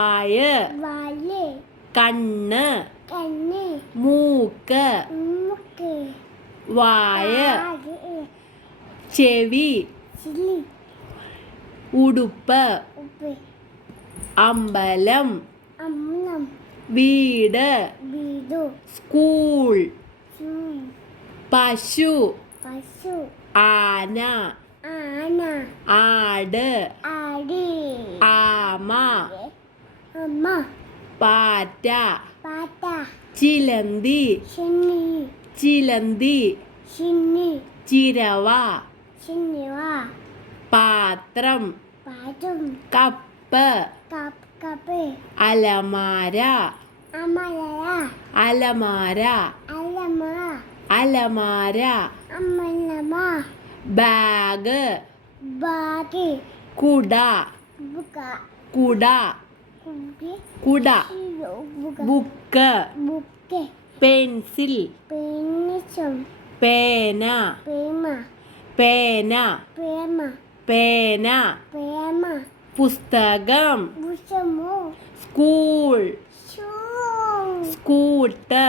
വായ, കണ്ണ്, മൂക്ക്, വായ, ചെവി, ഉടുപ്പ്, അമ്പലം, വീട്, സ്കൂൾ, പശു, ആന, ആട്, ആമ, പാറ്റ, ചിലന്തി, ചിരവ, പാത്രം, കപ്പ്, അലമാര, ബാഗ്, കുട, ബുക്ക്, പെൻസിൽ, പേന, പുസ്തകം, സ്കൂൾ, സ്കൂട്ടർ.